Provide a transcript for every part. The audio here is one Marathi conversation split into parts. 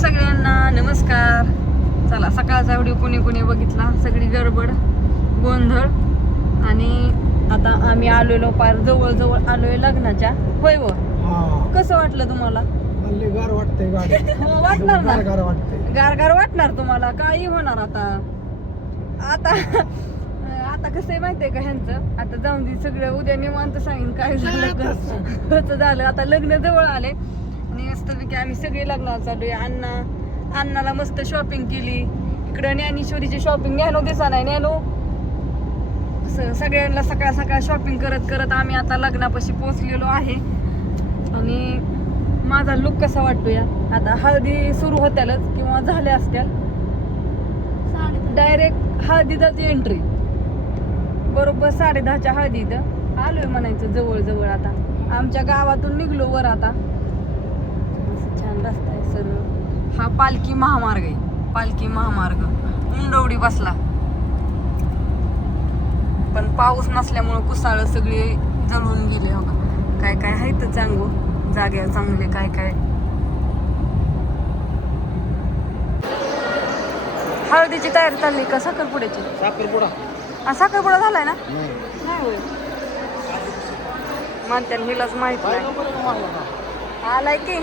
सगळ्यांना नमस्कार. चला, सकाळचा व्हिडिओ कोणी बघितला, सगळी गडबड गोंधळ. आणि आता आम्ही आलेलो पार जवळ आलोय लग्नाच्या. होय व कसं वाटलं तुम्हाला? गार वाटतंय गाडी. हो, वाटणार ना, गार वाटतंय. गार वाटणार तुम्हाला. काही होणार आता आता आता कसं आहे माहितीये का ह्यांचं, आता जाऊन दे सगळं, उद्या निवांत सांगेन काय झालं कसं झालं. आता लग्न जवळ आले आणि मस्तपैकी आम्ही सगळे लग्नाला चाललोय. अण्णाला मस्त शॉपिंग केली. इकडं ज्ञानेश्वरीची शॉपिंग न्यानो दिसा नाही न्यानो. सगळ्यांना सकाळ सकाळ शॉपिंग करत आम्ही आता लग्नापाशी पोहोचलेलो आहे. आणि माझा लुक कसा वाटतो या, आता हळदी सुरू होत्यालच किंवा झाल्या असत्याल, डायरेक्ट हळदीतच एंट्री. बरोबर 10:30च्या हळदीत आलोय म्हणायचं जवळ. आता आमच्या गावातून निघलो वर. आता छान रस्ता आहे सरळ. हा पालखी महामार्ग आहे. पालखी महामार्ग उंडवडी बसला, पण पाऊस नसल्यामुळं कुसाळ सगळे जळून गेले. हो का, काय आहे तर चांगलं जागेवर चांगले काय. हळदीची तयारी चालली का साखरपुड्याची? साखरपुडा झालाय ना? नाही होय, म्हणते हिलाच माहित नाही. आलाय की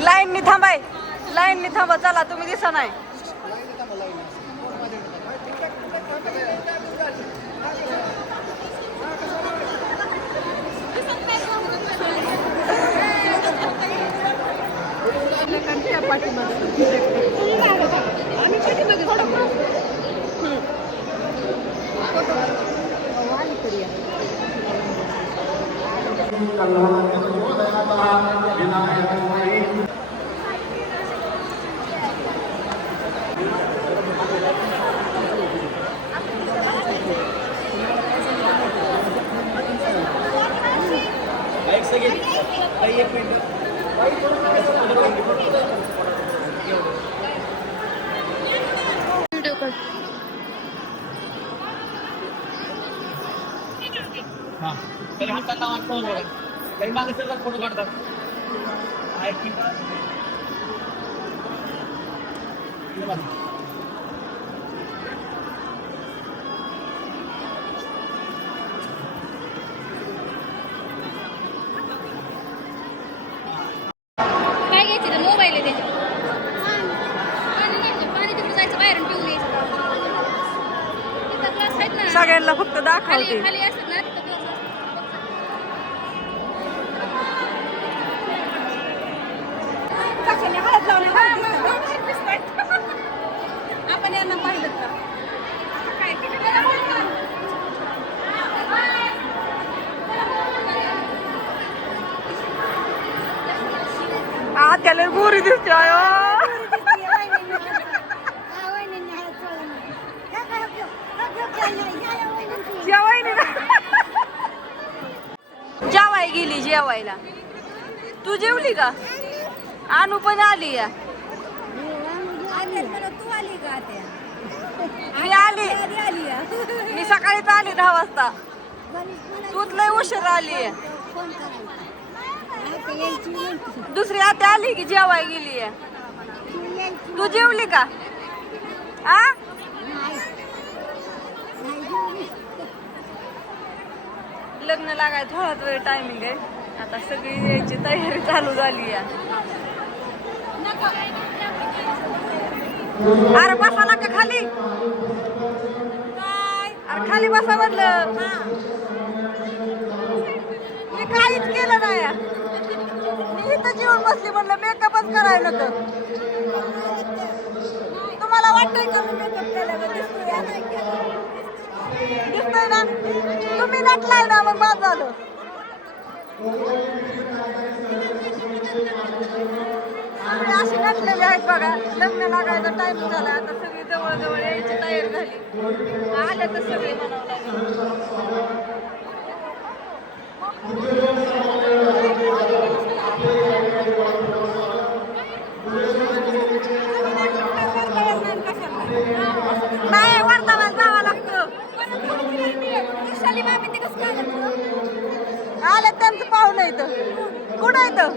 लाईननी थांबा. चला, तुम्ही दिसा नाही. एक मिनिट. तरी मागे सगळं फोटो काढतात. काय घ्यायचं ते मोबाईल आहे त्याच्यात. पाणी तिकडे जायचं बाहेर पिऊन यायचं. तिथं ग्लास आहेत ना, सगळ्यांना फक्त दाखवते. खाली असतात ना, तिथं ग्लास आपण यांना पाहिलं का काय त्याला गोरी दिसते. जेवाय गेली जेवायला. तू जेवली का? आणू पण आली या. मी आली. मी सकाळीच आली 10 वाजता. तूच लय उशीर आली. दुसरी आता आली की जेवाय गेली. तू जेवली का? आ लग्न लागायला थोडाच वेळ टायमिंग आहे. आता सगळी यायची तयारी चालू झाली आहे. अरे बसा ना का खाली? अरे खाली बसा म्हणलं. मी काहीच केलं नाही. मी इथं जेवण बसली म्हणलं मेकअपच करायला तर. तुम्हाला वाटतंय का मी मेकअप केलं? दिसतोय ना? तुम्ही नटलाय ना, मग माझं झालं. आम्ही अशी नटलेली आहेत बघा. लग्न लागायचा टाइम झाला. आता सगळी जवळ यायची तयारी झाली. आल्या तर सगळे म्हणावं नाही, वर्धामान जावं लागतं. वैशाली मामी ते कसं काय आलं पुढं? आलं त्यांचं पाहुणं इथं कुठं इथं